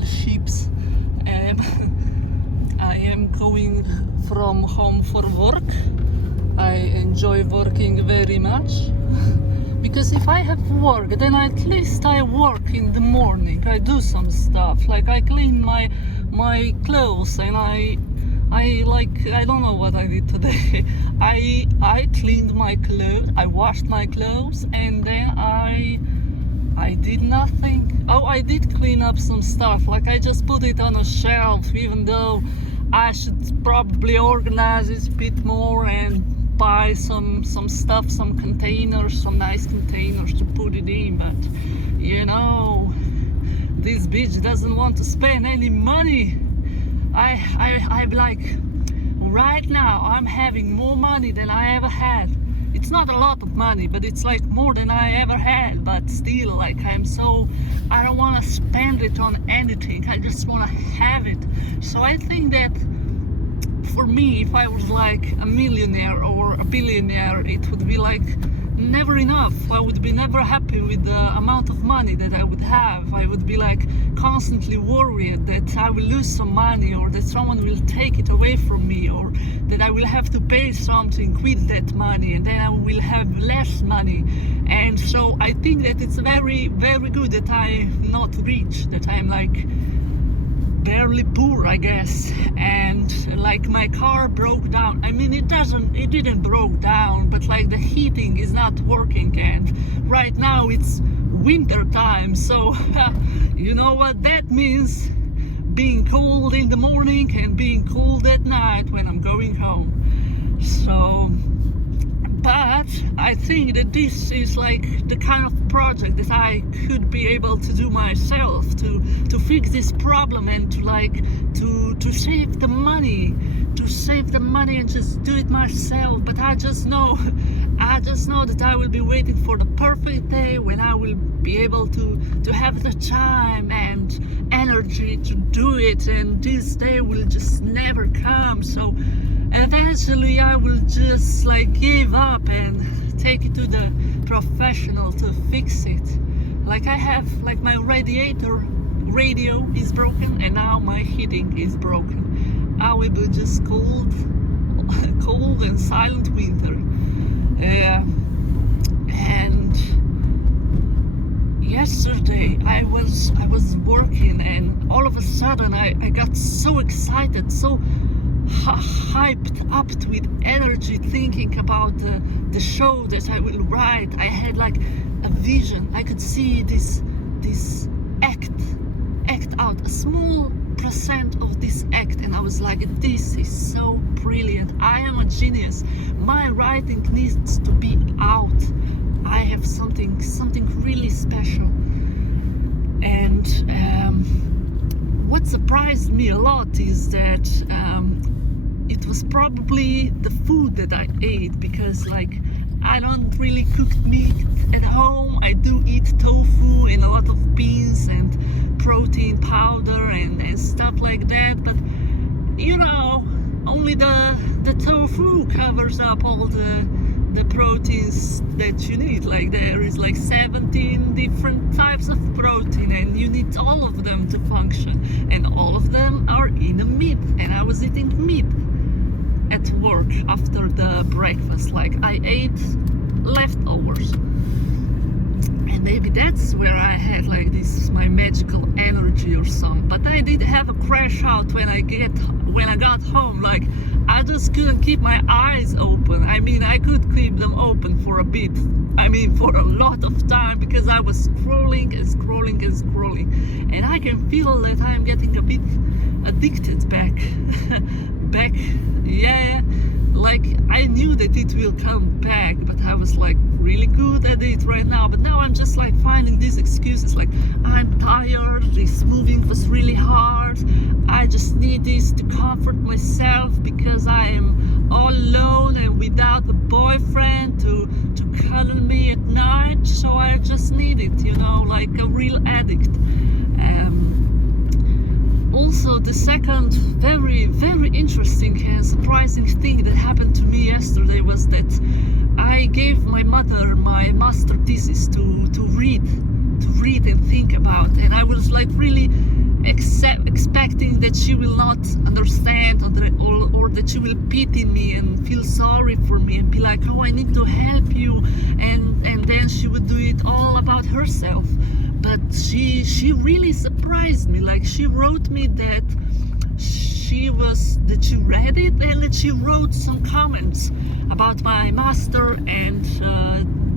little sheeps. I am going from home for work. I enjoy working very much because if I have work, then at least I work in the morning. I do some stuff, like I clean my clothes, and I don't know what I did today. I cleaned my clothes, I washed my clothes, and then I did nothing. Oh, I did clean up some stuff, like I just put it on a shelf, even though I should probably organize it a bit more and buy some stuff, some containers, some nice containers to put it in. But you know, this bitch doesn't want to spend any money. I'm like, right now I'm having more money than I ever had. It's not a lot of money, but it's like more than I ever had. But still, like I don't want to spend it on anything. I just want to have it. So I think that for me, if I was like a millionaire or a billionaire, it would be like never enough. I would be never happy with the amount of money that I would have. I would be like constantly worried that I will lose some money, or that someone will take it away from me, or that I will have to pay something with that money, and then I will have less money. And so I think that it's very, very good that I'm not rich, that I'm like barely poor, I guess. And like my car broke down. I mean, it didn't broke down, but like the heating is not working, and right now it's winter time, so you know what that means, being cold in the morning and being cold at night when I'm going home. So but I think that this is like the kind of project that I could be able to do myself, to fix this problem, and to save the money, and just do it myself. But I just know that I will be waiting for the perfect day when I will be able to have the time and energy to do it, and this day will just never come. So eventually I will just like give up and take it to the professional to fix it. Like I have, like my radio is broken, and now my heating is broken. I will be just cold and silent winter. And yesterday I was working, and all of a sudden I got so excited, so hyped up with energy, thinking about the show that I will write. I had like a vision. I could see this act out, a small percent of this act, and I was like, this is so brilliant. I am a genius. My writing needs to be out. I have something really special. And what surprised me a lot is that it was probably the food that I ate, because like I don't really cook meat at home. I do eat tofu and a lot of beans and protein powder and stuff like that, but you know, only the tofu covers up all the proteins that you need. Like there is like 17 different types of protein, and you need all of them to function, and all of them are in a meat. And I was eating meat at work after the breakfast. Like I ate leftovers, and maybe that's where I had like this my magical energy or something. But I did have a crash out when I got home. Like I just couldn't keep my eyes open. I mean, I could keep them open for a bit, I mean for a lot of time, because I was scrolling, and I can feel that I'm getting a bit addicted back. Yeah, like I knew that it will come back, but I was like really good at it right now. But now I'm just like finding these excuses, like I'm tired, this moving was really hard, I just need this to comfort myself because I am all alone and without a boyfriend to cuddle me at night. So I just need it, you know, like a real addict. Also, the second very, very interesting and surprising thing that happened to me yesterday was that I gave my mother my master thesis to read and think about, and I was like really expecting that she will not understand, or that she will pity me and feel sorry for me and be like, oh, I need to help you, and then she would do it all about herself. But she really surprised me. Like, she wrote me that she read it, and that she wrote some comments about my master and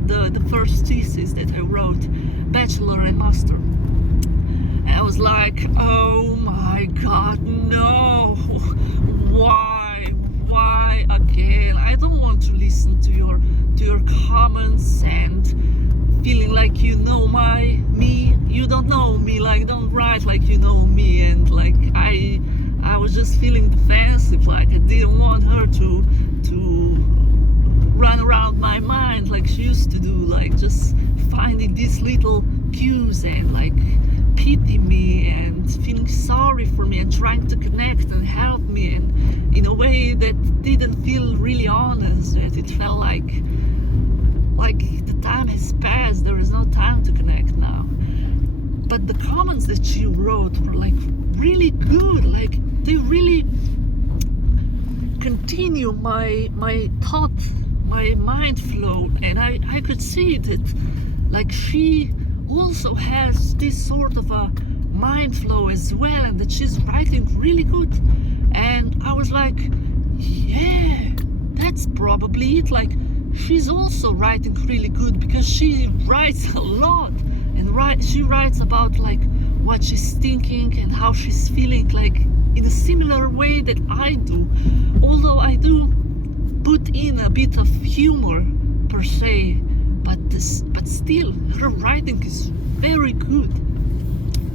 the first thesis that I wrote, bachelor and master. And I was like, oh my god, no, why again? I don't want to listen to your comments and feeling like you know me. You don't know me. Like, don't write like you know me. And like, I was just feeling defensive. Like, I didn't want her to run around my mind like she used to do, like just finding these little cues and like pity me and feeling sorry for me and trying to connect and help me, and in a way that didn't feel really honest, that it felt like the time has passed, there is no time to connect now. But the comments that she wrote were like really good, like they really continue my thought, my mind flow, and I could see that like she also has this sort of a mind flow as well, and that she's writing really good. And I was like, yeah, that's probably it. Like, she's also writing really good because she writes a lot, and she writes about like what she's thinking and how she's feeling, like in a similar way that I do, although I do put in a bit of humor per se, but still her writing is very good.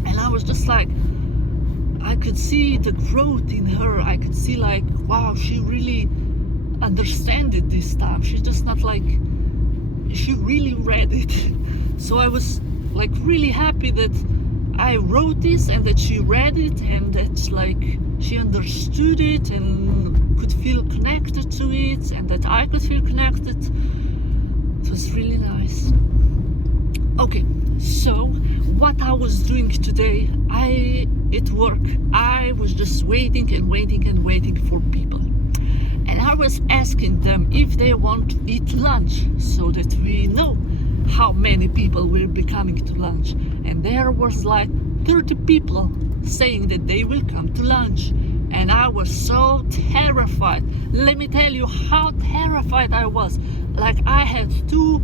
And I was just like, I could see the growth in her. I could see like, wow, she really understands it this time. She's just not like, she really read it. So I was like really happy that I wrote this and that she read it, and that like she understood it and could feel connected to it, and that I could feel connected. It was really nice. Okay, so what I was doing today, at work, I was just waiting for people. And I was asking them if they want to eat lunch, so that we know how many people will be coming to lunch. And there was like 30 people saying that they will come to lunch. And I was so terrified. Let me tell you how terrified I was. Like, I had 2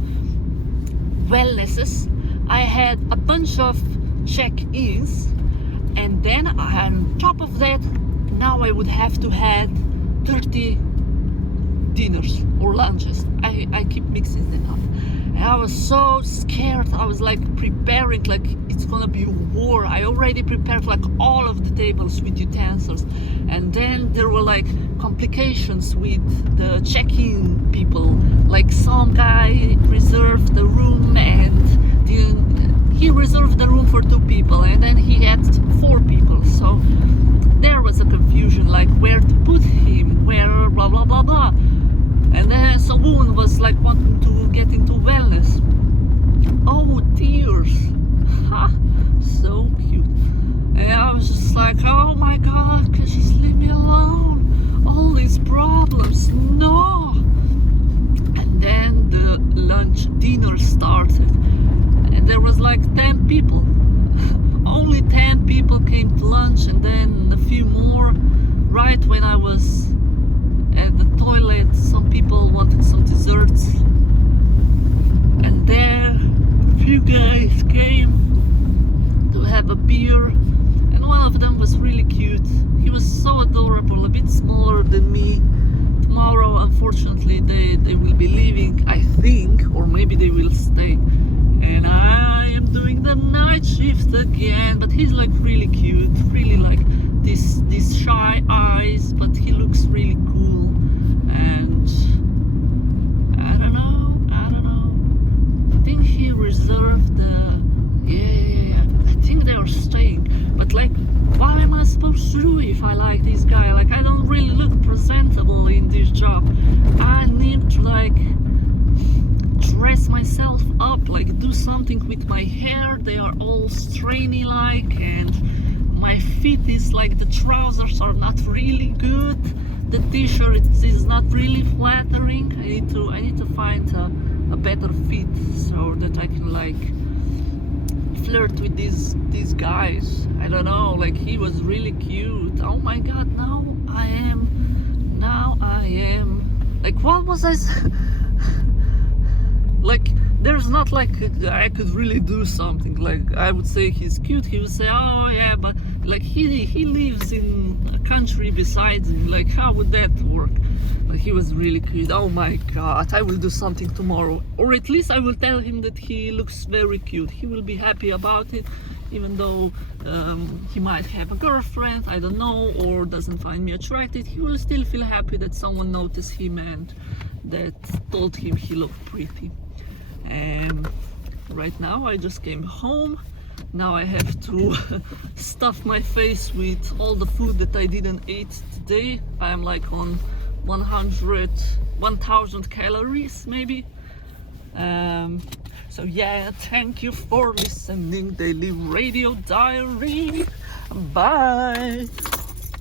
wellnesses, I had a bunch of check-ins, and then on top of that, now I would have to have 30 dinners or lunches. I keep mixing them up. And I was so scared. I was like preparing, like it's gonna be a war. I already prepared like all of the tables with utensils, and then there were like complications with the check-in people. Like, some guy reserved the room, and he reserved the room for 2 people, and then he had 4 people. So there was a confusion, like where to put him, where blah blah blah blah. And then someone was like wanting to get into wellness. Oh, tears. Ha, so cute. And I was just like, oh my god, can you just leave me alone? All these problems, no. And then the dinner started, and there was like 10 people. Only 10 people came to lunch, and then a few more. Right when I was at the toilet, some people wanted some desserts, and there a few guys came to have a beer, and one of them was really cute. He was so adorable, a bit smaller than me. Tomorrow, unfortunately, they will be leaving, I think, or maybe they will stay, and I am doing the night shift again. But he's like really cute, really like these shy eyes, but he looks really cool. And I don't know, I think he reserved I think they are staying. But like, what am I supposed to do if I like this guy? Like, I don't really look presentable in this job. I need to like dress myself up, like do something with my hair. They are all strainy like, and my fit is like the trousers are not really good, the t-shirt is not really flattering. I need to find a better fit so that I can like flirt with these guys. I don't know, like he was really cute. Oh my god, now I am like, what was I like, there's not like I could really do something. Like I would say he's cute, he would say, oh yeah, but like he lives in a country besides me, like how would that work? But he was really cute. Oh my god, I will do something tomorrow, or at least I will tell him that he looks very cute. He will be happy about it, even though he might have a girlfriend, I don't know, or doesn't find me attractive. He will still feel happy that someone noticed him and that told him he looked pretty. And right now I just came home. Now I have to stuff my face with all the food that I didn't eat today. I'm like on 1000 calories maybe. So yeah, thank you for listening, Daily Radio Diary. Bye.